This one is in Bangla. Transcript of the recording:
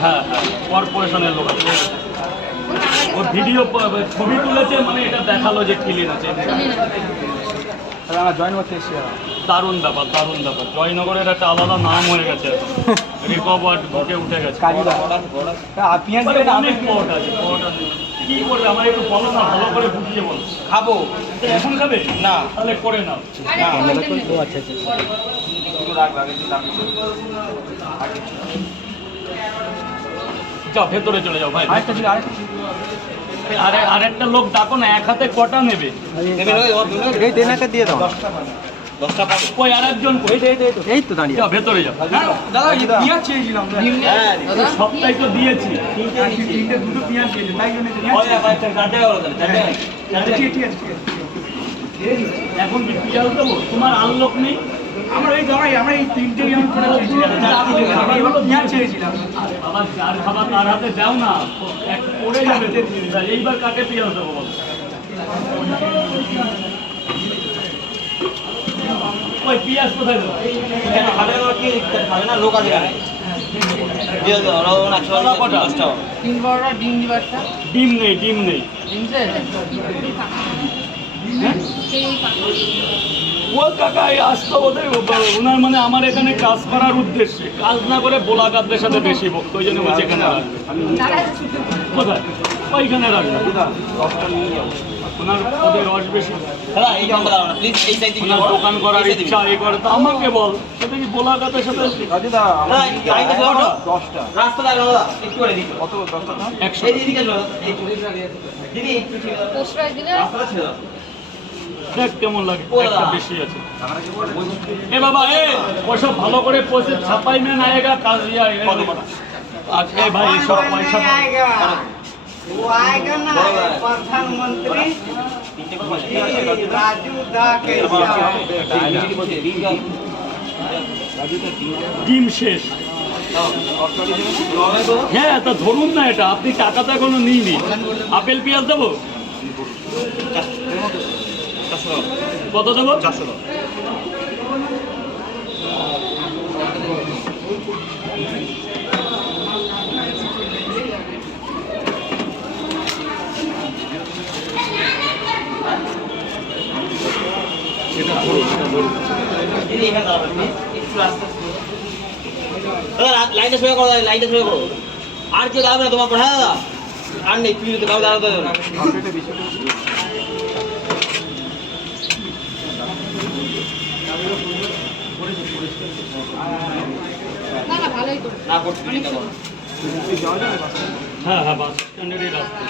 হ্যাঁ হ্যাঁ কর্পোরেশনের লোক আছে ও ভিডিও ছবি তুলেছে মানে এটা দেখালো যে ক্লিন আছে দারুণ ব্যাপার জয়নগরের একটা আলাদা নাম হয়ে গেছে রিকভার্ড বুকে উঠে গেছে অনেক পট আছে কি করবে আমার একটু বলো না ভালো করে বুঝিয়ে বলো খাবো এখন খাবে না তাহলে করে নাও যাও ভেতরে চলে যাও ভাই আরেকটা লোক ডাকো না এক হাতে কটা নেবে এই দেনাটা দিয়ে দাও 10টা পাবো কই আরেকজন কই এই তো দাঁড়িয়ে যাও ভেতরে যাও দাদা পিঁয়াজ চেয়েছিলাম হ্যাঁ সবটাই তো দিয়েছি তিনটে দুটো পিঁয়াজ চেয়েছি তাই জন্য ঠিক আছে এখন কি পিঁয়াজ দেবো তোমার আনলোক নেই আমার এই জামাই আমরা এই তিনটেই আমি পিঁয়াজ চেয়েছিলাম আবার যার খাবার তার হাতে দাও না এক পড়ে যাবে এইবার কাকে পিঁয়াজ দেবো বলো ওই পিঁয়াজ কোথায় দেবো লোক আছে ডিম নেই ও কাকা আসতো ওনার মানে আমার এখানে কাজ করার উদ্দেশ্যে কাজ না করে বোলাকারদের সাথে বেশি বক্ত ওই জন্য বলছে এখানে রাখবে কোথায় ওইখানে রাখবে ওনার ওদের রস বেশি ওনার দোকান করার ইচ্ছা এই করে তো আমাকে বল সেটা কি বোলাকাতের সাথে 100 দেখ কেমন লাগে একটা বেশি আছে এ বাবা ওসব ভালো করে পয়সা ছাপাই মে না আয়েগা কাজ আজকে ভাই সব পয়সা वो आएगा ना प्रधानमंत्री राजू दा के ডিম শেষ হ্যাঁ তা ধরুন না এটা আপনি টাকা তো এখনো নিইনি আপেল পেঁয়াজ দেবো কত দেবো 400 লাইনটা সরে করো আর কেউ দাঁড়াবে না তোমার পর হ্যাঁ দাদা আর নেই তুই তো কাউ দাঁড়াতে দেবে না হ্যাঁ বাস স্ট্যান্ডার্ডই রাস্তা